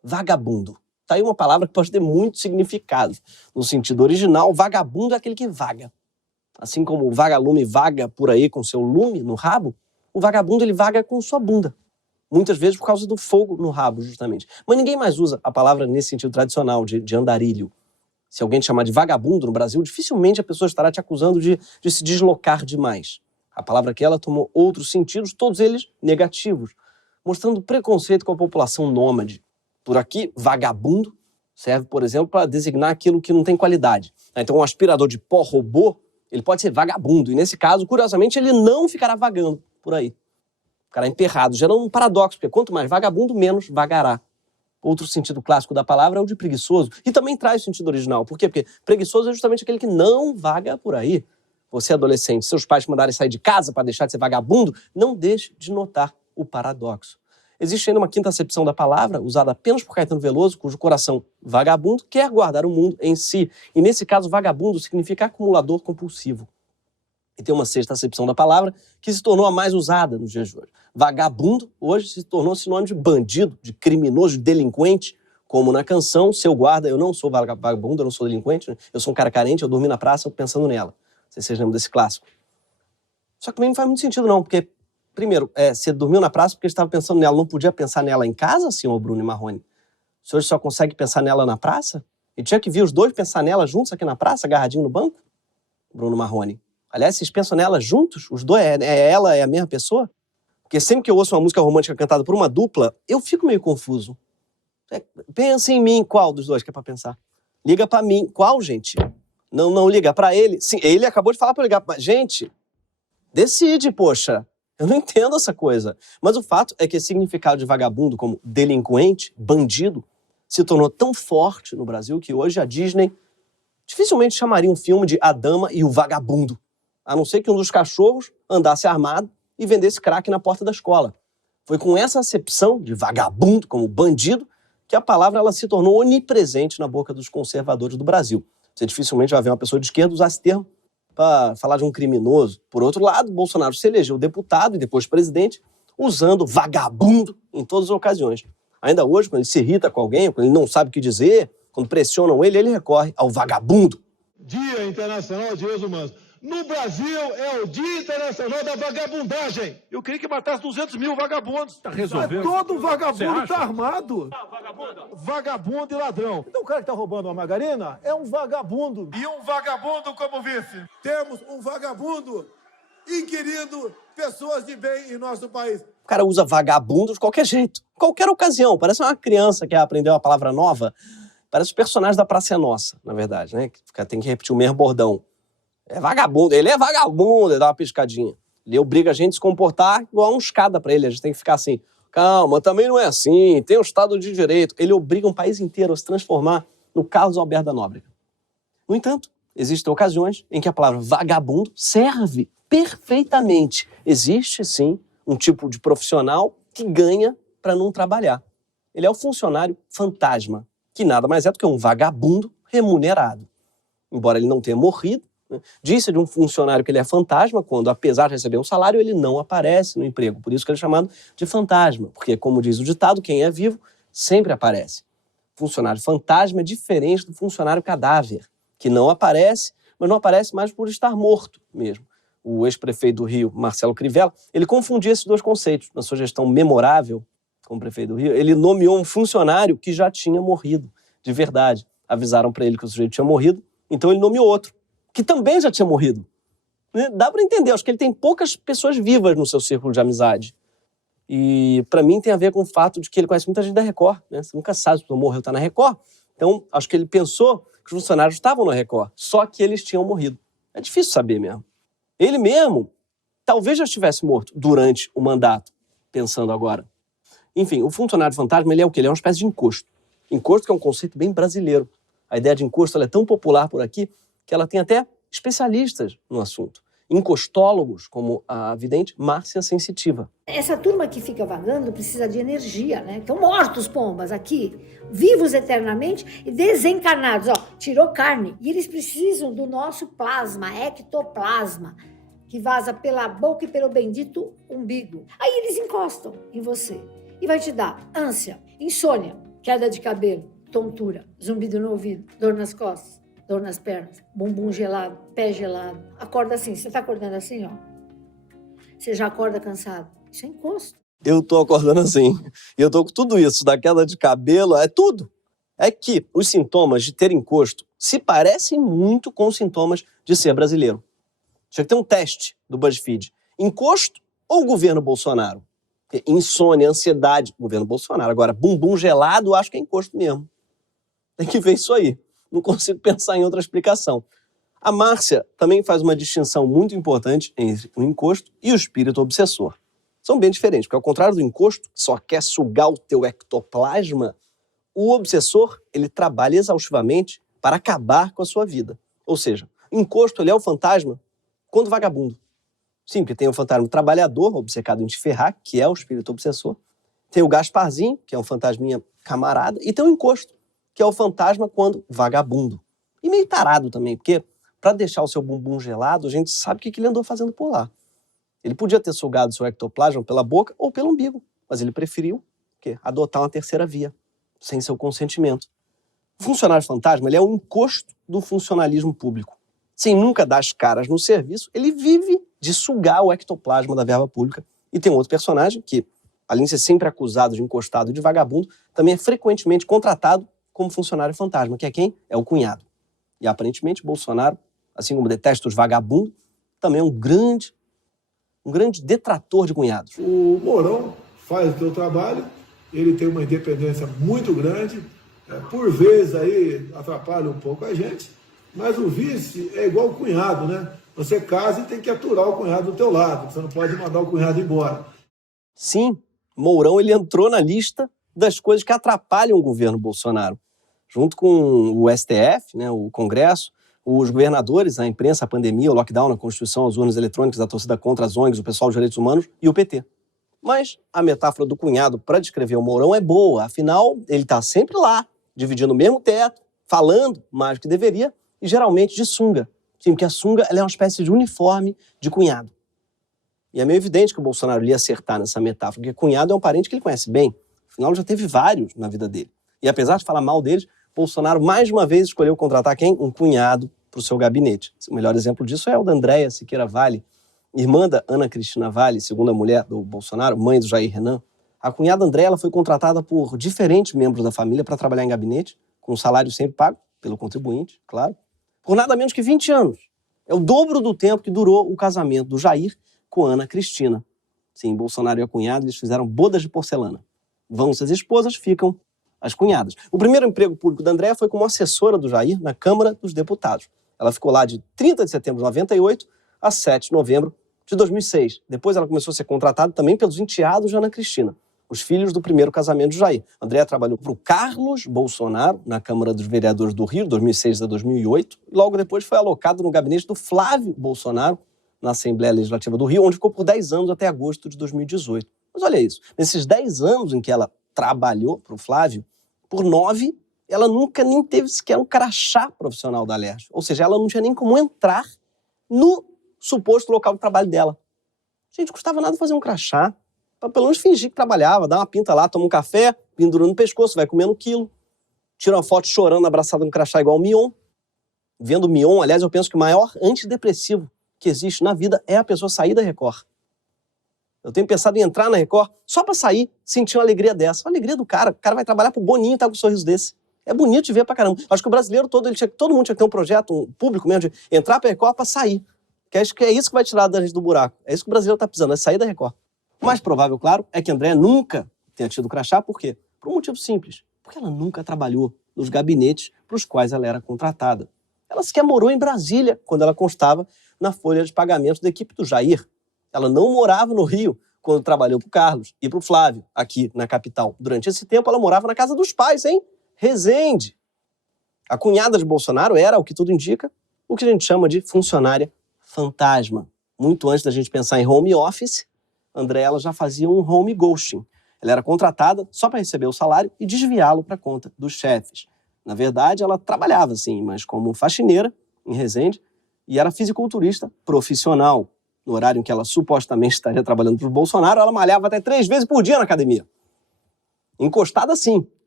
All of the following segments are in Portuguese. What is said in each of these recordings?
Vagabundo. Tá aí uma palavra que pode ter muito significado. No sentido original, vagabundo é aquele que vaga. Assim como o vagalume vaga por aí com seu lume no rabo, o vagabundo ele vaga com sua bunda. Muitas vezes por causa do fogo no rabo, justamente. Mas ninguém mais usa a palavra nesse sentido tradicional, de andarilho. Se alguém te chamar de vagabundo no Brasil, dificilmente a pessoa estará te acusando de se deslocar demais. A palavra que ela tomou outros sentidos, todos eles negativos, mostrando preconceito com a população nômade. Por aqui, vagabundo serve, por exemplo, para designar aquilo que não tem qualidade. Então, um aspirador de pó robô, ele pode ser vagabundo. E nesse caso, curiosamente, ele não ficará vagando por aí. Ficará emperrado, gerando um paradoxo, porque quanto mais vagabundo, menos vagará. Outro sentido clássico da palavra é o de preguiçoso. E também traz o sentido original. Por quê? Porque preguiçoso é justamente aquele que não vaga por aí. Você, adolescente, seus pais te mandarem sair de casa para deixar de ser vagabundo, não deixe de notar o paradoxo. Existe ainda uma quinta acepção da palavra, usada apenas por Caetano Veloso, cujo coração vagabundo quer guardar o mundo em si. E nesse caso, vagabundo significa acumulador compulsivo. E tem uma sexta acepção da palavra que se tornou a mais usada nos dias de hoje. Vagabundo hoje se tornou sinônimo de bandido, de criminoso, de delinquente, como na canção Seu Guarda, eu não sou vagabundo, eu não sou delinquente, né? Eu sou um cara carente, eu dormi na praça pensando nela. Não sei se vocês lembram desse clássico. Só que também não faz muito sentido não, porque, primeiro, você dormiu na praça porque estava pensando nela, não podia pensar nela em casa, senhor Bruno e Marrone? O senhor só consegue pensar nela na praça? E tinha que vir os dois pensar nela juntos aqui na praça, agarradinho no banco? Bruno Marrone. Aliás, vocês pensam nela juntos? Os dois? Ela é a mesma pessoa? Porque sempre que eu ouço uma música romântica cantada por uma dupla, eu fico meio confuso. Pensa em mim, qual dos dois que é pra pensar? Liga pra mim. Qual, gente? Não liga pra ele. Sim, ele acabou de falar pra eu ligar pra... Gente, decide, poxa. Eu não entendo essa coisa. Mas o fato é que esse significado de vagabundo como delinquente, bandido, se tornou tão forte no Brasil que hoje a Disney dificilmente chamaria um filme de A Dama e o Vagabundo. A não ser que um dos cachorros andasse armado e vendesse crack na porta da escola. Foi com essa acepção de vagabundo como bandido que a palavra ela se tornou onipresente na boca dos conservadores do Brasil. Você dificilmente vai ver uma pessoa de esquerda usar esse termo para falar de um criminoso. Por outro lado, Bolsonaro se elegeu deputado e depois presidente usando vagabundo em todas as ocasiões. Ainda hoje, quando ele se irrita com alguém, quando ele não sabe o que dizer, quando pressionam ele recorre ao vagabundo. Dia Internacional de Direitos Humanos. No Brasil é o Dia Internacional da Vagabundagem. Eu queria que matasse 200 mil vagabundos. Tá resolvendo. Todo vagabundo tá armado. Vagabundo. Vagabundo e ladrão. Então o cara que tá roubando uma margarina é um vagabundo. E um vagabundo como vice. Temos um vagabundo inquirindo pessoas de bem em nosso país. O cara usa vagabundo de qualquer jeito, qualquer ocasião. Parece uma criança que aprendeu uma palavra nova. Parece os personagens da Praça é Nossa, na verdade, né? Que tem que repetir o mesmo bordão. É vagabundo, ele é vagabundo, ele dá uma piscadinha. Ele obriga a gente a se comportar igual a um escada pra ele. A gente tem que ficar assim, calma, também não é assim, tem o Estado de Direito. Ele obriga um país inteiro a se transformar no Carlos Alberto da Nóbrega. No entanto, existem ocasiões em que a palavra vagabundo serve perfeitamente. Existe, sim, um tipo de profissional que ganha para não trabalhar. Ele é o funcionário fantasma, que nada mais é do que um vagabundo remunerado. Embora ele não tenha morrido, disse de um funcionário que ele é fantasma quando, apesar de receber um salário, ele não aparece no emprego. Por isso que ele é chamado de fantasma, porque, como diz o ditado, quem é vivo sempre aparece. Funcionário fantasma é diferente do funcionário cadáver, que não aparece, mas não aparece mais por estar morto mesmo. O ex-prefeito do Rio, Marcelo Crivella, ele confundia esses dois conceitos. Na sua gestão memorável como prefeito do Rio, ele nomeou um funcionário que já tinha morrido, de verdade. Avisaram para ele que o sujeito tinha morrido, então ele nomeou outro, que também já tinha morrido. Dá para entender, acho que ele tem poucas pessoas vivas no seu círculo de amizade. E para mim tem a ver com o fato de que ele conhece muita gente da Record, né? Você nunca sabe se o morreu tá na Record. Então, acho que ele pensou que os funcionários estavam na Record, só que eles tinham morrido. É difícil saber mesmo. Ele mesmo talvez já estivesse morto durante o mandato, pensando agora. Enfim, o funcionário fantasma, ele é o quê? Ele é uma espécie de encosto. Encosto que é um conceito bem brasileiro. A ideia de encosto ela é tão popular por aqui que ela tem até especialistas no assunto. Encostólogos, como a vidente Márcia Sensitiva. Essa turma que fica vagando precisa de energia, né? Estão mortos, pombas, aqui, vivos eternamente e desencarnados. Ó, tirou carne. E eles precisam do nosso plasma, ectoplasma, que vaza pela boca e pelo bendito umbigo. Aí eles encostam em você e vai te dar ânsia, insônia, queda de cabelo, tontura, zumbido no ouvido, dor nas costas, dor nas pernas, bumbum gelado, pé gelado. Acorda assim, você está acordando assim, ó. Você já acorda cansado. Isso é encosto. Eu tô acordando assim. E eu tô com tudo isso, da queda de cabelo, é tudo. É que os sintomas de ter encosto se parecem muito com os sintomas de ser brasileiro. Tinha que ter um teste do BuzzFeed. Encosto ou governo Bolsonaro? Insônia, ansiedade, governo Bolsonaro. Agora, bumbum gelado, acho que é encosto mesmo. Tem que ver isso aí. Não consigo pensar em outra explicação. A Márcia também faz uma distinção muito importante entre o encosto e o espírito obsessor. São bem diferentes, porque ao contrário do encosto, que só quer sugar o teu ectoplasma, o obsessor, ele trabalha exaustivamente para acabar com a sua vida. Ou seja, o encosto, ele é o fantasma quando vagabundo. Sim, porque tem o fantasma trabalhador, obcecado em te ferrar, que é o espírito obsessor. Tem o Gasparzinho, que é um fantasminha camarada, e tem o encosto, que é o fantasma quando vagabundo. E meio tarado também, porque para deixar o seu bumbum gelado, a gente sabe o que ele andou fazendo por lá. Ele podia ter sugado seu ectoplasma pela boca ou pelo umbigo, mas ele preferiu adotar uma terceira via, sem seu consentimento. O funcionário fantasma, ele é um encosto do funcionalismo público. Sem nunca dar as caras no serviço, ele vive de sugar o ectoplasma da verba pública. E tem um outro personagem que, além de ser sempre acusado de encostado e de vagabundo, também é frequentemente contratado como funcionário fantasma, que é quem? É o cunhado. E aparentemente Bolsonaro, assim como detesta os vagabundos, também é um grande detrator de cunhados. O Mourão faz o seu trabalho, ele tem uma independência muito grande, por vezes aí atrapalha um pouco a gente, mas o vice é igual o cunhado, né? Você casa e tem que aturar o cunhado do teu lado, você não pode mandar o cunhado embora. Sim, Mourão ele entrou na lista das coisas que atrapalham o governo Bolsonaro. Junto com o STF, né, o Congresso, os governadores, a imprensa, a pandemia, o lockdown, a Constituição, as urnas eletrônicas, a torcida contra as ONGs, o pessoal dos direitos humanos e o PT. Mas a metáfora do cunhado para descrever o Mourão é boa, afinal, ele está sempre lá, dividindo o mesmo teto, falando mais do que deveria e geralmente de sunga. Sim, porque a sunga ela é uma espécie de uniforme de cunhado. E é meio evidente que o Bolsonaro ia acertar nessa metáfora, porque cunhado é um parente que ele conhece bem, afinal já teve vários na vida dele. E apesar de falar mal deles, Bolsonaro mais uma vez escolheu contratar quem? Um cunhado para o seu gabinete. O melhor exemplo disso é o da Andréia Siqueira Vale, irmã da Ana Cristina Vale, segunda mulher do Bolsonaro, mãe do Jair Renan. A cunhada Andréia ela foi contratada por diferentes membros da família para trabalhar em gabinete, com salário sempre pago pelo contribuinte, claro, por nada menos que 20 anos. É o dobro do tempo que durou o casamento do Jair com a Ana Cristina. Sim, Bolsonaro e a cunhada eles fizeram bodas de porcelana. Vão-se as esposas, ficam as cunhadas. O primeiro emprego público da Andréia foi como assessora do Jair na Câmara dos Deputados. Ela ficou lá de 30 de setembro de 98 a 7 de novembro de 2006. Depois ela começou a ser contratada também pelos enteados de Ana Cristina, os filhos do primeiro casamento de Jair. A Andréia trabalhou para o Carlos Bolsonaro na Câmara dos Vereadores do Rio, de 2006 a 2008. E logo depois foi alocado no gabinete do Flávio Bolsonaro, na Assembleia Legislativa do Rio, onde ficou por 10 anos até agosto de 2018. Mas olha isso, nesses 10 anos em que ela trabalhou para o Flávio, por 9, ela nunca nem teve sequer um crachá profissional da Alerj. Ou seja, ela não tinha nem como entrar no suposto local de trabalho dela. Gente, custava nada fazer um crachá, para pelo menos fingir que trabalhava, dar uma pinta lá, toma um café, pendurando no pescoço, vai comendo um quilo, tira uma foto chorando, abraçada no crachá igual o Mion. Vendo o Mion, aliás, eu penso que o maior antidepressivo que existe na vida é a pessoa sair da Record. Eu tenho pensado em entrar na Record só pra sair, sentir uma alegria dessa. Uma alegria do cara. O cara vai trabalhar pro Boninho e tá com um sorriso desse. É bonito de ver pra caramba. Acho que o brasileiro todo, todo mundo tinha que ter um projeto, um público mesmo, de entrar pra Record pra sair. Que acho que é isso que vai tirar da gente do buraco. É isso que o brasileiro tá precisando, é sair da Record. O mais provável, claro, é que a Andréia nunca tenha tido crachá. Por quê? Por um motivo simples. Porque ela nunca trabalhou nos gabinetes pros quais ela era contratada. Ela sequer morou em Brasília quando ela constava na folha de pagamentos da equipe do Jair. Ela não morava no Rio quando trabalhou para o Carlos e para o Flávio, aqui na capital. Durante esse tempo, ela morava na casa dos pais, hein? Resende. A cunhada de Bolsonaro era, o que tudo indica, o que a gente chama de funcionária fantasma. Muito antes da gente pensar em home office, a Andréia ela já fazia um home ghosting. Ela era contratada só para receber o salário e desviá-lo para a conta dos chefes. Na verdade, ela trabalhava, sim, mas como faxineira em Resende e era fisiculturista profissional. No horário em que ela supostamente estaria trabalhando para o Bolsonaro, ela malhava até 3 vezes por dia na academia. Encostada sim,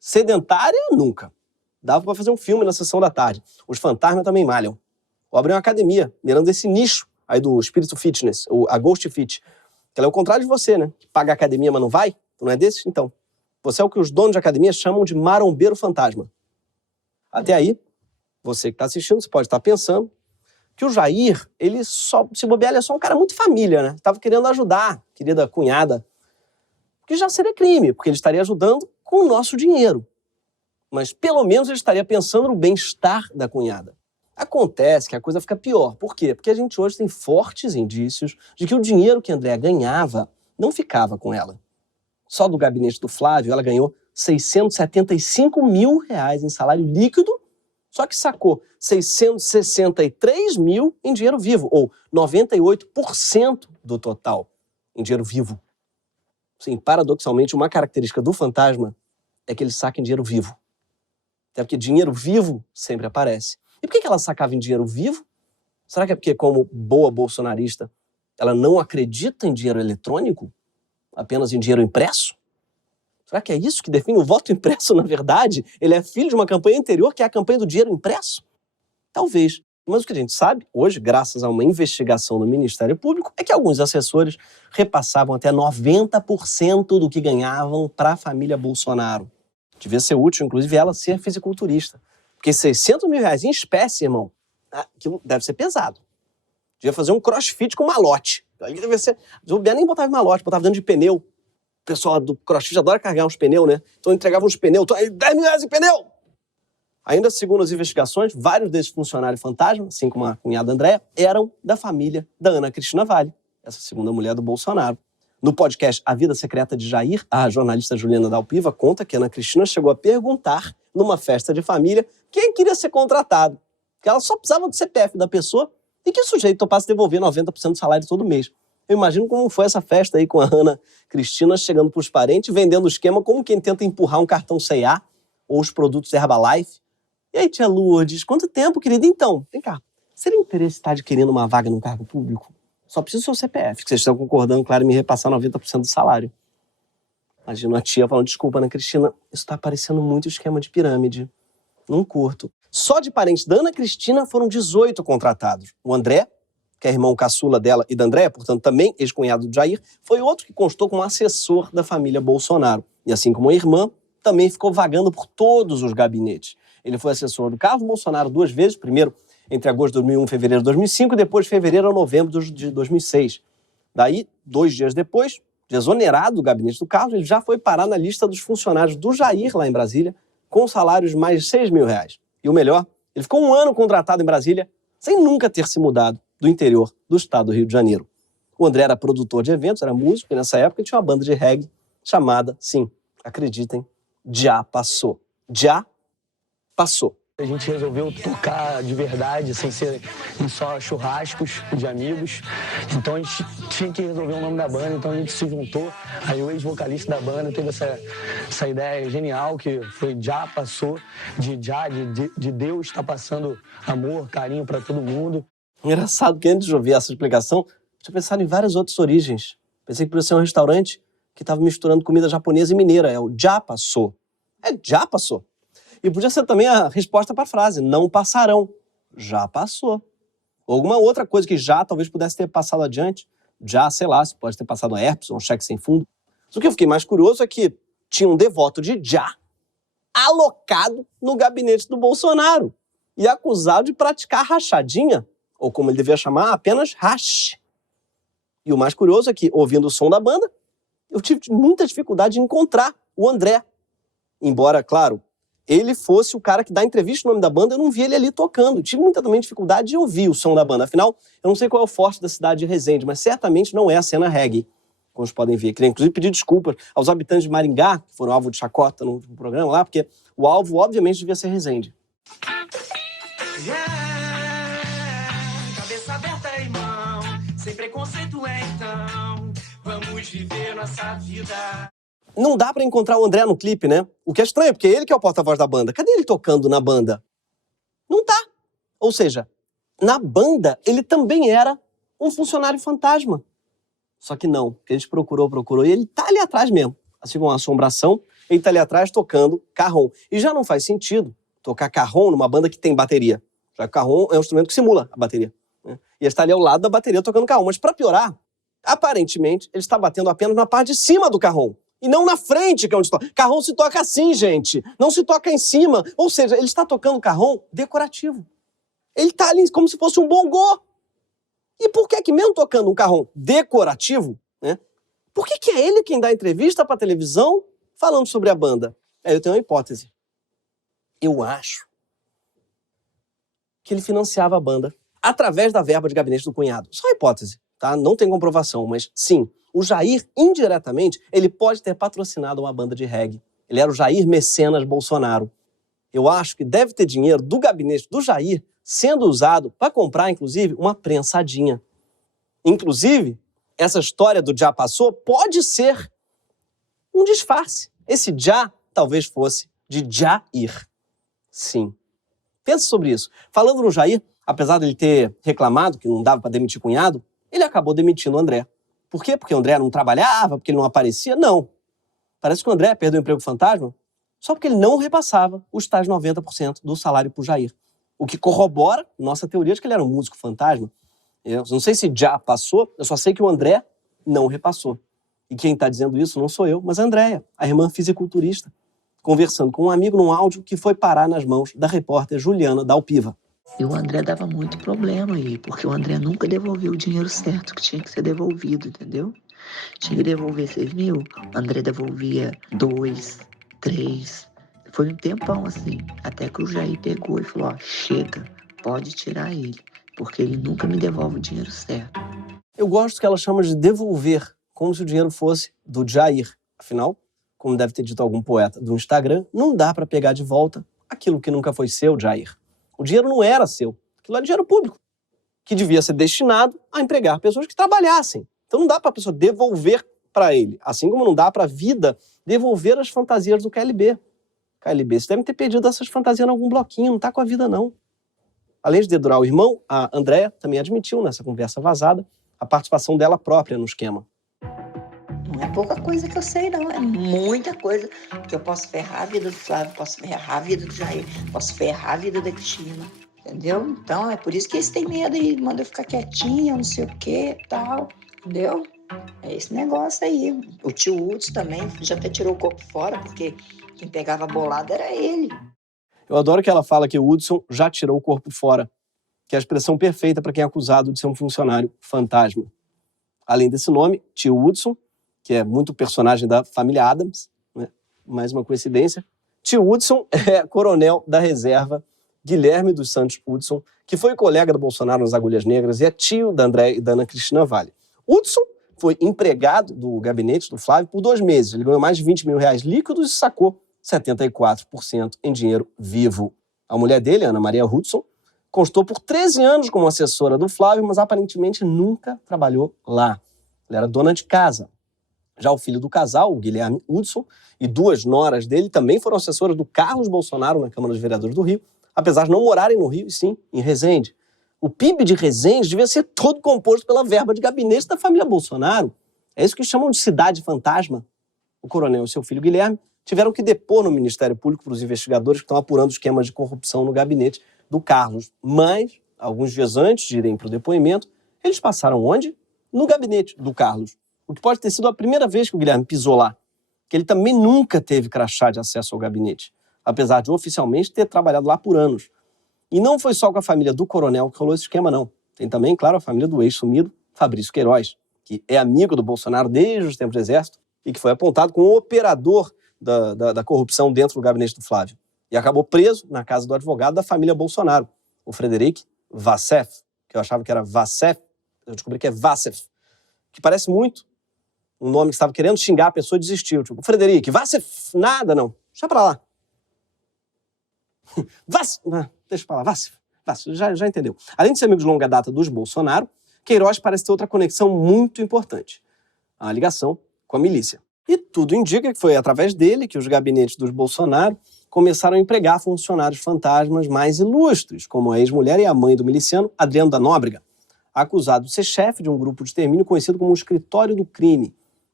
Sedentária, nunca. Dava para fazer um filme na sessão da tarde. Os fantasmas também malham. Ou abrir uma academia, mirando esse nicho aí do espírito fitness, a Ghost Fit. Que ela é o contrário de você, né? Que paga a academia, mas não vai? Tu não é desses? Então, você é o que os donos de academia chamam de marombeiro fantasma. Até aí, você que está assistindo, você pode estar pensando que o Jair, ele só, se bobear, ele é só um cara muito família, né? Estava querendo ajudar, querida cunhada. Que já seria crime, porque ele estaria ajudando com o nosso dinheiro. Mas pelo menos ele estaria pensando no bem-estar da cunhada. Acontece que a coisa fica pior. Por quê? Porque a gente hoje tem fortes indícios de que o dinheiro que a Andréa ganhava não ficava com ela. Só do gabinete do Flávio, ela ganhou R$675 mil em salário líquido, só que sacou 663 mil em dinheiro vivo, ou 98% do total em dinheiro vivo. Sim, paradoxalmente, uma característica do fantasma é que ele saca em dinheiro vivo. Até porque dinheiro vivo sempre aparece. E por que ela sacava em dinheiro vivo? Será que é porque, como boa bolsonarista, ela não acredita em dinheiro eletrônico? Apenas em dinheiro impresso? Será que é isso que define o voto impresso, na verdade? Ele é filho de uma campanha anterior, que é a campanha do dinheiro impresso? Talvez. Mas o que a gente sabe, hoje, graças a uma investigação do Ministério Público, é que alguns assessores repassavam até 90% do que ganhavam para a família Bolsonaro. Devia ser útil, inclusive, ela ser fisiculturista. Porque 600 mil em espécie, irmão, aquilo deve ser pesado. Devia fazer um crossfit com malote. Aí deve ser... O Bia nem botava malote, botava dentro de pneu. O pessoal do crossfit adora carregar uns pneus, né? Então entregava uns pneus, 10 mil em pneu! Ainda segundo as investigações, vários desses funcionários fantasma, assim como a cunhada Andréa, eram da família da Ana Cristina Vale, essa segunda mulher do Bolsonaro. No podcast A Vida Secreta de Jair, a jornalista Juliana Dalpiva conta que Ana Cristina chegou a perguntar, numa festa de família, quem queria ser contratado. Que ela só precisava do CPF da pessoa e que o sujeito topasse devolver 90% do salário todo mês. Eu imagino como foi essa festa aí com a Ana Cristina chegando para os parentes, vendendo o esquema como quem tenta empurrar um cartão C&A ou os produtos Herbalife. E aí, tia Lourdes, quanto tempo, querida? Então, vem cá, seria interesse estar adquirindo uma vaga num cargo público? Só precisa do seu CPF, que vocês estão concordando, claro, em me repassar 90% do salário. Imagina a tia falando, desculpa, Ana Cristina, isso está parecendo muito esquema de pirâmide. Não curto. Só de parentes da Ana Cristina foram 18 contratados. O André, que é irmão caçula dela e da Andréa, portanto também ex-cunhado do Jair, foi outro que constou como assessor da família Bolsonaro. E assim como a irmã, também ficou vagando por todos os gabinetes. Ele foi assessor do Carlos Bolsonaro 2 vezes, primeiro entre agosto de 2001 e fevereiro de 2005, e depois de fevereiro a novembro de 2006. Daí, 2 dias depois, exonerado do gabinete do Carlos, ele já foi parar na lista dos funcionários do Jair, lá em Brasília, com salários de mais de 6 mil reais. E o melhor, ele ficou 1 ano contratado em Brasília, sem nunca ter se mudado do interior do estado do Rio de Janeiro. O André era produtor de eventos, era músico, e nessa época tinha uma banda de reggae chamada, sim, acreditem, Já Passou. Já Passou. A gente resolveu tocar de verdade, sem ser em só churrascos de amigos. Então a gente tinha que resolver o nome da banda, então a gente se juntou. Aí o ex-vocalista da banda teve essa ideia genial, que foi Já Passou, de Deus tá passando amor, carinho para todo mundo. Engraçado que antes de ouvir essa explicação, eu tinha pensado em várias outras origens. Pensei que podia ser um restaurante que estava misturando comida japonesa e mineira. É o Já Passou. É Já Passou. E podia ser também a resposta para a frase, não passarão. Já passou. Ou alguma outra coisa que já talvez pudesse ter passado adiante. Já, sei lá, se pode ter passado a herpes ou um cheque sem fundo. Mas o que eu fiquei mais curioso é que tinha um devoto de Já alocado no gabinete do Bolsonaro e acusado de praticar rachadinha, ou como ele devia chamar, apenas rache. E o mais curioso é que, ouvindo o som da banda, eu tive muita dificuldade de encontrar o André. Embora, claro, ele fosse o cara que dá entrevista no nome da banda, eu não vi ele ali tocando. Eu tive muita também dificuldade de ouvir o som da banda. Afinal, eu não sei qual é o forte da cidade de Resende, mas certamente não é a cena reggae, como vocês podem ver. Queria, inclusive, pedir desculpas aos habitantes de Maringá, que foram alvo de chacota no último programa lá, porque o alvo, obviamente, devia ser Resende. Cabeça aberta, irmão, sem preconceito, então, vamos viver nossa vida. Não dá pra encontrar o André no clipe, né? O que é estranho, porque ele que é o porta-voz da banda. Cadê ele tocando na banda? Não tá. Ou seja, na banda, ele também era um funcionário fantasma. Só que não, que a gente procurou, e ele tá ali atrás mesmo. Assim como uma assombração, ele tá ali atrás tocando cajón. E já não faz sentido tocar cajón numa banda que tem bateria. Já que o cajón é um instrumento que simula a bateria, né? E ele está ali ao lado da bateria tocando cajón. Mas para piorar, aparentemente, ele está batendo apenas na parte de cima do cajón. E não na frente, que é onde toca. Cajón se toca assim, gente. Não se toca em cima. Ou seja, ele está tocando cajón decorativo. Ele está ali como se fosse um bongô. E por que mesmo tocando um cajón decorativo, né? Por que é ele quem dá entrevista para televisão falando sobre a banda? Eu tenho uma hipótese. Eu acho que ele financiava a banda através da verba de gabinete do cunhado. Só hipótese, tá? Não tem comprovação, mas sim, o Jair, indiretamente, ele pode ter patrocinado uma banda de reggae. Ele era o Jair Mecenas Bolsonaro. Eu acho que deve ter dinheiro do gabinete do Jair sendo usado para comprar, inclusive, uma prensadinha. Inclusive, essa história do já passou pode ser um disfarce. Esse já talvez fosse de Jair. Sim. Pensa sobre isso. Falando no Jair, apesar de ele ter reclamado que não dava para demitir cunhado, ele acabou demitindo o André. Por quê? Porque o André não trabalhava, porque ele não aparecia? Não. Parece que o André perdeu o emprego fantasma só porque ele não repassava os tais 90% do salário para o Jair. O que corrobora nossa teoria de que ele era um músico fantasma. Eu não sei se já passou, eu só sei que o André não repassou. E quem está dizendo isso não sou eu, mas a Andréia, a irmã fisiculturista, conversando com um amigo num áudio que foi parar nas mãos da repórter Juliana Dalpiva. E o André dava muito problema aí, porque o André nunca devolveu o dinheiro certo que tinha que ser devolvido, entendeu? Tinha que devolver 6 mil, o André devolvia 2, 3. Foi um tempão assim, até que o Jair pegou e falou, ó, chega, pode tirar ele, porque ele nunca me devolve o dinheiro certo. Eu gosto que ela chama de devolver, como se o dinheiro fosse do Jair. Afinal, como deve ter dito algum poeta do Instagram, não dá para pegar de volta aquilo que nunca foi seu, Jair. O dinheiro não era seu, aquilo era dinheiro público, que devia ser destinado a empregar pessoas que trabalhassem. Então não dá para a pessoa devolver para ele, assim como não dá para a vida devolver as fantasias do KLB. KLB, você deve ter pedido essas fantasias em algum bloquinho, não tá com a vida não. Além de dedurar o irmão, a Andréia também admitiu nessa conversa vazada a participação dela própria no esquema. Não é pouca coisa que eu sei, não. É muita coisa que eu posso ferrar a vida do Flávio, posso ferrar a vida do Jair, posso ferrar a vida da Cristina, entendeu? Então, é por isso que eles têm medo e mandam eu ficar quietinha, não sei o quê, tal, entendeu? É esse negócio aí. O tio Hudson também já até tirou o corpo fora, porque quem pegava a bolada era ele. Eu adoro que ela fala que o Hudson já tirou o corpo fora, que é a expressão perfeita para quem é acusado de ser um funcionário fantasma. Além desse nome, tio Hudson, que é muito personagem da família Adams, né? Mais uma coincidência. Tio Hudson é coronel da reserva Guilherme dos Santos Hudson, que foi colega do Bolsonaro nas Agulhas Negras e é tio da André e da Ana Cristina Vale. Hudson foi empregado do gabinete do Flávio por 2 meses. Ele ganhou mais de 20 mil reais líquidos e sacou 74% em dinheiro vivo. A mulher dele, Ana Maria Hudson, constou por 13 anos como assessora do Flávio, mas aparentemente nunca trabalhou lá. Ela era dona de casa. Já o filho do casal, o Guilherme Hudson, e 2 noras dele também foram assessoras do Carlos Bolsonaro na Câmara dos Vereadores do Rio, apesar de não morarem no Rio, e sim em Resende. O PIB de Resende devia ser todo composto pela verba de gabinete da família Bolsonaro. É isso que chamam de cidade fantasma. O coronel e seu filho Guilherme tiveram que depor no Ministério Público para os investigadores que estão apurando esquemas de corrupção no gabinete do Carlos. Mas, alguns dias antes de irem para o depoimento, eles passaram onde? No gabinete do Carlos. O que pode ter sido a primeira vez que o Guilherme pisou lá. Que ele também nunca teve crachá de acesso ao gabinete, apesar de oficialmente ter trabalhado lá por anos. E não foi só com a família do coronel que rolou esse esquema, não. Tem também, claro, a família do ex-sumido Fabrício Queiroz, que é amigo do Bolsonaro desde os tempos do Exército e que foi apontado como um operador da corrupção dentro do gabinete do Flávio. E acabou preso na casa do advogado da família Bolsonaro, o Frederic Vassef, que eu achava que era Vassef, eu descobri que é Vassef, que parece muito um nome que estava querendo xingar a pessoa e desistiu. Tipo, Frederic, Vassef, nada não, deixa pra lá. Deixa pra lá, Vassef, já entendeu. Além de ser amigo de longa data dos Bolsonaro, Queiroz parece ter outra conexão muito importante, a ligação com a milícia. E tudo indica que foi através dele que os gabinetes dos Bolsonaro começaram a empregar funcionários fantasmas mais ilustres, como a ex-mulher e a mãe do miliciano Adriano da Nóbrega, acusado de ser chefe de um grupo de extermínio conhecido como o Escritório do Crime,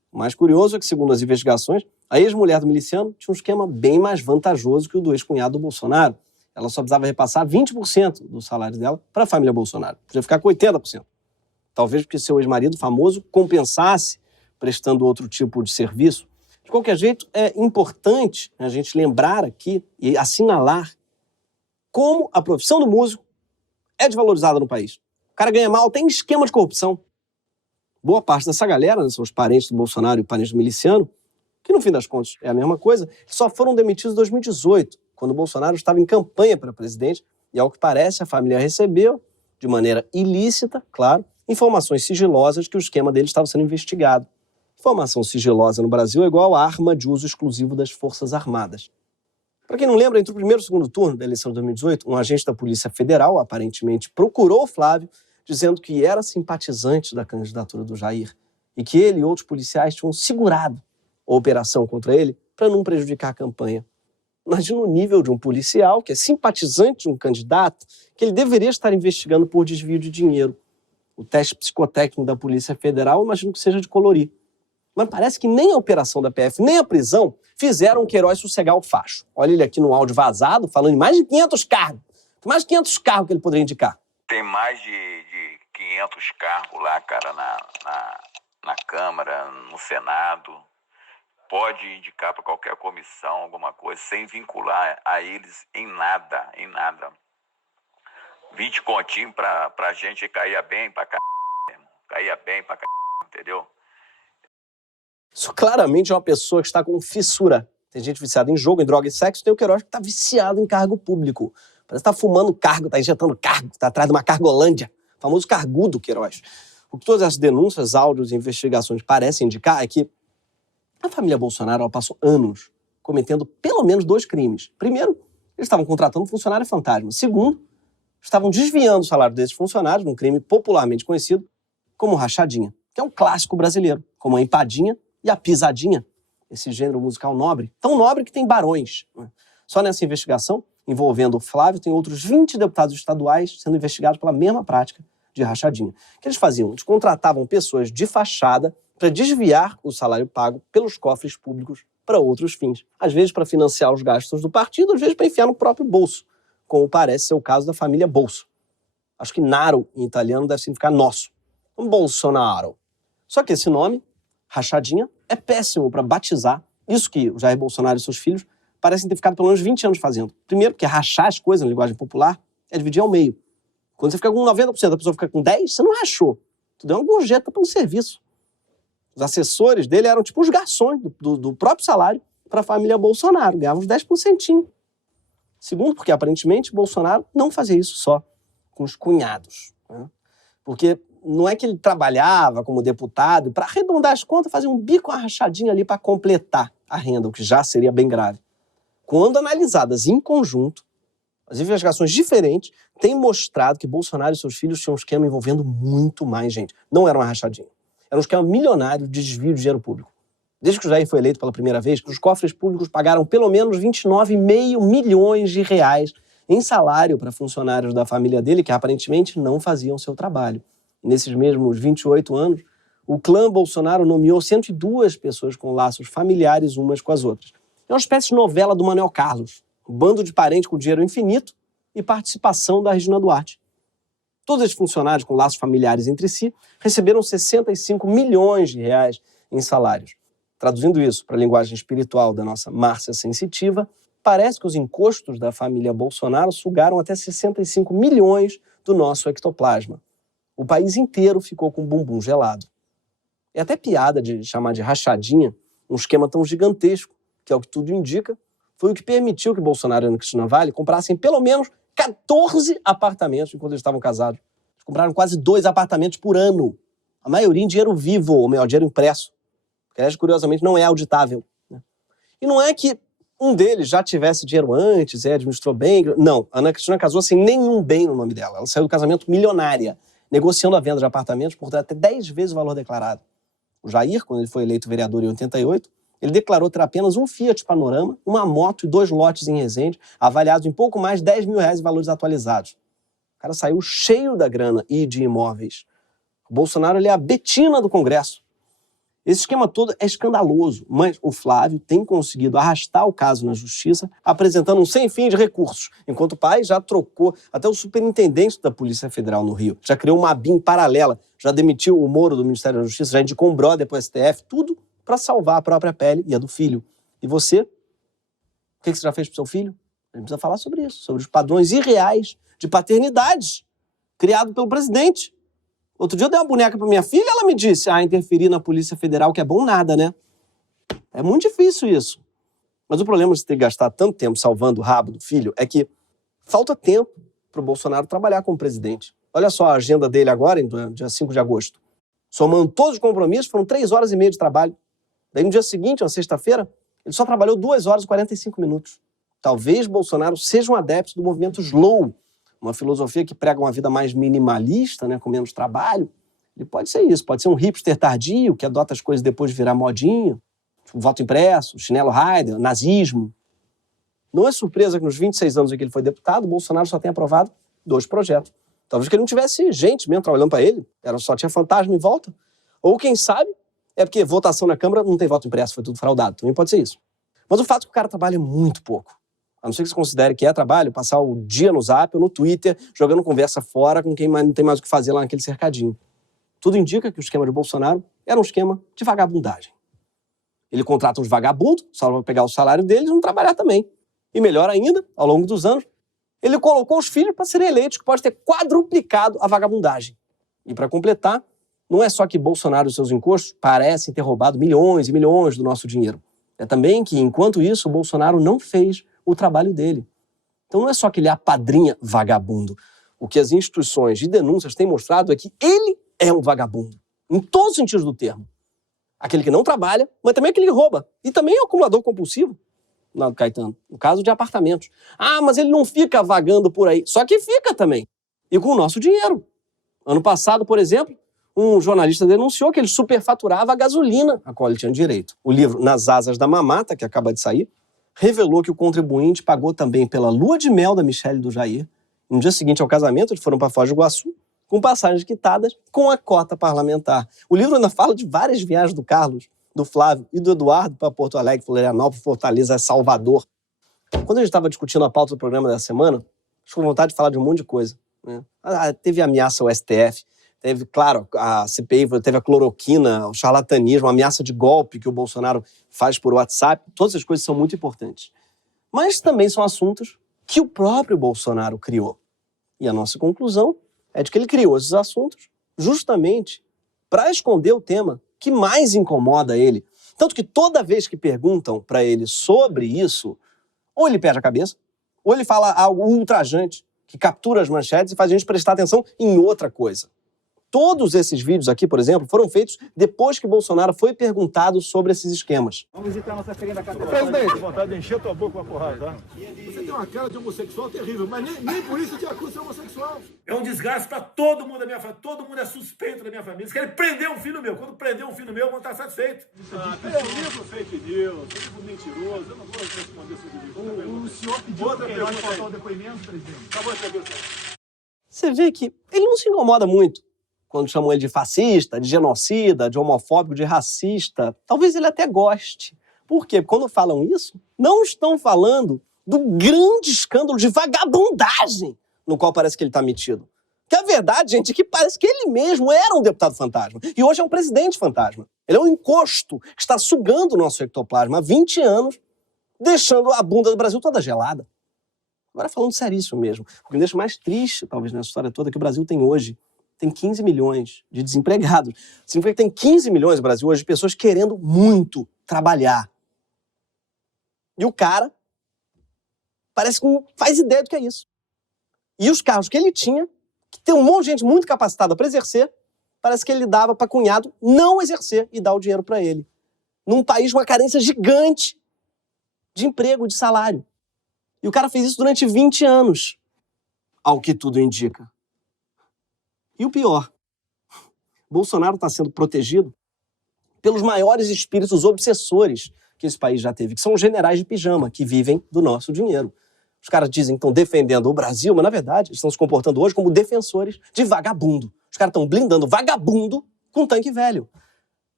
O mais curioso é que, segundo as investigações, a ex-mulher do miliciano tinha um esquema bem mais vantajoso que o do ex-cunhado do Bolsonaro. Ela só precisava repassar 20% do salário dela para a família Bolsonaro. Podia ficar com 80%. Talvez porque seu ex-marido famoso compensasse prestando outro tipo de serviço. De qualquer jeito, é importante a gente lembrar aqui e assinalar como a profissão do músico é desvalorizada no país. O cara ganha mal, tem esquema de corrupção. Boa parte dessa galera, né, são os parentes do Bolsonaro e parentes do miliciano, que no fim das contas é a mesma coisa, só foram demitidos em 2018, quando o Bolsonaro estava em campanha para presidente, e ao que parece a família recebeu, de maneira ilícita, claro, informações sigilosas que o esquema dele estava sendo investigado. Informação sigilosa no Brasil é igual a arma de uso exclusivo das Forças Armadas. Para quem não lembra, entre o primeiro e o segundo turno da eleição de 2018, um agente da Polícia Federal aparentemente procurou o Flávio, dizendo que era simpatizante da candidatura do Jair e que ele e outros policiais tinham segurado a operação contra ele para não prejudicar a campanha. Imagina o nível de um policial que é simpatizante de um candidato que ele deveria estar investigando por desvio de dinheiro. O teste psicotécnico da Polícia Federal, imagino que seja de colorir. Mas parece que nem a operação da PF, nem a prisão fizeram o Queiroz sossegar o facho. Olha ele aqui no áudio vazado, falando em mais de 500 cargos. Mais de 500 cargos que ele poderia indicar. Tem mais de 500 cargos lá, cara, na Câmara, no Senado. Pode indicar para qualquer comissão alguma coisa, sem vincular a eles em nada. 20 continhos pra gente caía bem pra entendeu? Isso claramente é uma pessoa que está com fissura. Tem gente viciada em jogo, em droga e sexo, tem o Queiroz que está viciado em cargo público. Parece que está fumando cargo, está injetando cargo, está atrás de uma cargolândia. O famoso cargudo Queiroz. O que todas essas denúncias, áudios e investigações parecem indicar é que a família Bolsonaro ela passou anos cometendo pelo menos 2 crimes. Primeiro, eles estavam contratando um funcionário fantasma. Segundo, estavam desviando o salário desses funcionários num crime popularmente conhecido como rachadinha, que é um clássico brasileiro, como a empadinha e a pisadinha, esse gênero musical nobre, tão nobre que tem barões. Só nessa investigação, envolvendo o Flávio, tem outros 20 deputados estaduais sendo investigados pela mesma prática de rachadinha. O que eles faziam? Eles contratavam pessoas de fachada para desviar o salário pago pelos cofres públicos para outros fins. Às vezes para financiar os gastos do partido, às vezes para enfiar no próprio bolso, como parece ser o caso da família Bolso. Acho que Naro, em italiano, deve significar nosso. Um Bolsonaro. Só que esse nome, rachadinha, é péssimo para batizar isso que o Jair Bolsonaro e seus filhos parecem ter ficado pelo menos 20 anos fazendo. Primeiro, porque rachar as coisas na linguagem popular é dividir ao meio. Quando você fica com 90%, a pessoa fica com 10%, você não rachou. Tu deu uma gorjeta para um serviço. Os assessores dele eram tipo os garçons do próprio salário para a família Bolsonaro. Ganhavam uns 10%. Segundo, porque aparentemente Bolsonaro não fazia isso só com os cunhados. Né? Porque não é que ele trabalhava como deputado para arredondar as contas, fazer um bico, uma rachadinha ali para completar a renda, o que já seria bem grave. Quando analisadas em conjunto, as investigações diferentes têm mostrado que Bolsonaro e seus filhos tinham um esquema envolvendo muito mais gente. Não era uma rachadinha. Era um esquema milionário de desvio de dinheiro público. Desde que o Jair foi eleito pela primeira vez, os cofres públicos pagaram pelo menos 29,5 milhões de reais em salário para funcionários da família dele que aparentemente não faziam seu trabalho. E nesses mesmos 28 anos, o clã Bolsonaro nomeou 102 pessoas com laços familiares umas com as outras. É uma espécie de novela do Manuel Carlos. Um bando de parentes com dinheiro infinito e participação da Regina Duarte. Todos esses funcionários com laços familiares entre si receberam 65 milhões de reais em salários. Traduzindo isso para a linguagem espiritual da nossa Márcia sensitiva, parece que os encostos da família Bolsonaro sugaram até 65 milhões do nosso ectoplasma. O país inteiro ficou com o bumbum gelado. É até piada de chamar de rachadinha um esquema tão gigantesco, que é o que tudo indica, foi o que permitiu que Bolsonaro e Ana Cristina Valle comprassem pelo menos 14 apartamentos enquanto eles estavam casados. Eles compraram quase 2 apartamentos por ano. A maioria em dinheiro vivo, ou melhor, dinheiro impresso. Que, aliás, curiosamente, não é auditável. Né? E não é que um deles já tivesse dinheiro antes, administrou bem. Não, a Ana Cristina casou sem nenhum bem no nome dela. Ela saiu do casamento milionária, negociando a venda de apartamentos por até 10 vezes o valor declarado. O Jair, quando ele foi eleito vereador em 88, ele declarou ter apenas um Fiat Panorama, uma moto e 2 lotes em Resende, avaliados em pouco mais de 10 mil reais em valores atualizados. O cara saiu cheio da grana e de imóveis. O Bolsonaro ele é a Betina do Congresso. Esse esquema todo é escandaloso, mas o Flávio tem conseguido arrastar o caso na justiça, apresentando um sem fim de recursos, enquanto o pai já trocou até o superintendente da Polícia Federal no Rio, já criou uma ABIN paralela, já demitiu o Moro do Ministério da Justiça, já indicou um brother para o STF, tudo para salvar a própria pele e a do filho. E você? O que você já fez para o seu filho? A gente precisa falar sobre isso, sobre os padrões irreais de paternidade criado pelo presidente. Outro dia eu dei uma boneca pra minha filha e ela me disse, interferir na Polícia Federal que é bom nada, né? É muito difícil isso. Mas o problema de ter gastado tanto tempo salvando o rabo do filho é que falta tempo pro Bolsonaro trabalhar como presidente. Olha só a agenda dele agora, dia 5 de agosto. Somando todos os compromissos, foram 3 horas e meia de trabalho. Daí no dia seguinte, na sexta-feira, ele só trabalhou 2 horas e 45 minutos. Talvez Bolsonaro seja um adepto do movimento slow, uma filosofia que prega uma vida mais minimalista, né, com menos trabalho. Ele pode ser isso, pode ser um hipster tardio, que adota as coisas depois de virar modinha, tipo voto impresso, chinelo Raider, nazismo. Não é surpresa que nos 26 anos em que ele foi deputado, Bolsonaro só tenha aprovado 2 projetos. Talvez que ele não tivesse gente mesmo trabalhando para ele, só tinha fantasma em volta. Ou quem sabe, é porque votação na Câmara não tem voto impresso, foi tudo fraudado. Também pode ser isso. Mas o fato é que o cara trabalha muito pouco. A não ser que você considere que é trabalho, passar o dia no Zap ou no Twitter, jogando conversa fora com quem não tem mais o que fazer lá naquele cercadinho. Tudo indica que o esquema de Bolsonaro era um esquema de vagabundagem. Ele contrata uns vagabundos, só para pegar o salário deles e não trabalhar também. E melhor ainda, ao longo dos anos, ele colocou os filhos para serem eleitos, que pode ter quadruplicado a vagabundagem. E para completar, não é só que Bolsonaro e seus encostos parecem ter roubado milhões e milhões do nosso dinheiro. É também que, enquanto isso, o Bolsonaro não fez o trabalho dele. Então não é só que ele apadrinha vagabundo. O que as instituições de denúncias têm mostrado é que ele é um vagabundo, em todos os sentidos do termo. Aquele que não trabalha, mas também aquele que rouba. E também é um acumulador compulsivo, Naldo Caetano, no caso de apartamentos. Mas ele não fica vagando por aí. Só que fica também. E com o nosso dinheiro. Ano passado, por exemplo, um jornalista denunciou que ele superfaturava a gasolina a qual ele tinha direito. O livro Nas Asas da Mamata, que acaba de sair, revelou que o contribuinte pagou também pela lua de mel da Michelle e do Jair. No dia seguinte ao casamento, eles foram para Foz do Iguaçu, com passagens quitadas, com a cota parlamentar. O livro ainda fala de várias viagens do Carlos, do Flávio e do Eduardo para Porto Alegre, Florianópolis, Fortaleza, Salvador. Quando a gente estava discutindo a pauta do programa da semana, acho com vontade de falar de um monte de coisa, né? Teve ameaça ao STF, teve, claro, a CPI, teve a cloroquina, o charlatanismo, a ameaça de golpe que o Bolsonaro faz por WhatsApp. Todas essas coisas são muito importantes. Mas também são assuntos que o próprio Bolsonaro criou. E a nossa conclusão é de que ele criou esses assuntos justamente para esconder o tema que mais incomoda ele. Tanto que toda vez que perguntam para ele sobre isso, ou ele perde a cabeça, ou ele fala algo ultrajante, que captura as manchetes e faz a gente prestar atenção em outra coisa. Todos esses vídeos aqui, por exemplo, foram feitos depois que Bolsonaro foi perguntado sobre esses esquemas. Vamos visitar a nossa querida catedral. Presidente, vontade de encher tua boca com a porrada, tá? Você tem uma cara de homossexual terrível, mas nem por isso te acusa de ser homossexual. É um desgaste pra todo mundo da minha família. Todo mundo é suspeito da minha família. Eles querem prender um filho meu. Quando prender um filho meu, eu vou estar satisfeito. É livro fake news, é livro mentiroso. Eu não vou responder sobre isso. O senhor pediu que nós faltar o depoimento, presidente? Acabou de saber. Você vê que ele não se incomoda muito quando chamam ele de fascista, de genocida, de homofóbico, de racista. Talvez ele até goste. Por quê? Porque quando falam isso, não estão falando do grande escândalo de vagabundagem no qual parece que ele está metido. Que a verdade, gente, é que parece que ele mesmo era um deputado fantasma. E hoje é um presidente fantasma. Ele é um encosto que está sugando o nosso ectoplasma há 20 anos, deixando a bunda do Brasil toda gelada. Agora falando seríssimo mesmo. O que me deixa mais triste, talvez, nessa história toda, é que o Brasil tem hoje 15 milhões de desempregados. Significa que tem 15 milhões no Brasil hoje de pessoas querendo muito trabalhar. E o cara parece que não faz ideia do que é isso. E os cargos que ele tinha, que tem um monte de gente muito capacitada para exercer, parece que ele dava para cunhado não exercer e dar o dinheiro para ele. Num país com uma carência gigante de emprego, de salário. E o cara fez isso durante 20 anos, ao que tudo indica. E o pior, Bolsonaro está sendo protegido pelos maiores espíritos obsessores que esse país já teve, que são os generais de pijama, que vivem do nosso dinheiro. Os caras dizem que estão defendendo o Brasil, mas, na verdade, eles estão se comportando hoje como defensores de vagabundo. Os caras estão blindando vagabundo com tanque velho.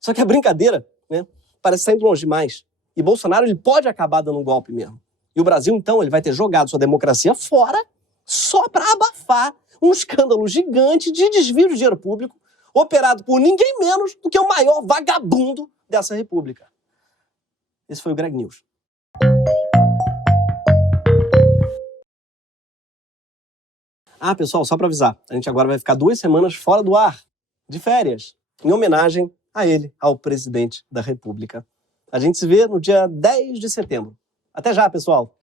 Só que a brincadeira, né, parece estar indo longe demais. E Bolsonaro ele pode acabar dando um golpe mesmo. E o Brasil, então, ele vai ter jogado sua democracia fora só para abafar um escândalo gigante de desvio de dinheiro público operado por ninguém menos do que o maior vagabundo dessa república. Esse foi o Greg News. Ah, pessoal, só para avisar, a gente agora vai ficar 2 semanas fora do ar, de férias, em homenagem a ele, ao presidente da República. A gente se vê no dia 10 de setembro. Até já, pessoal!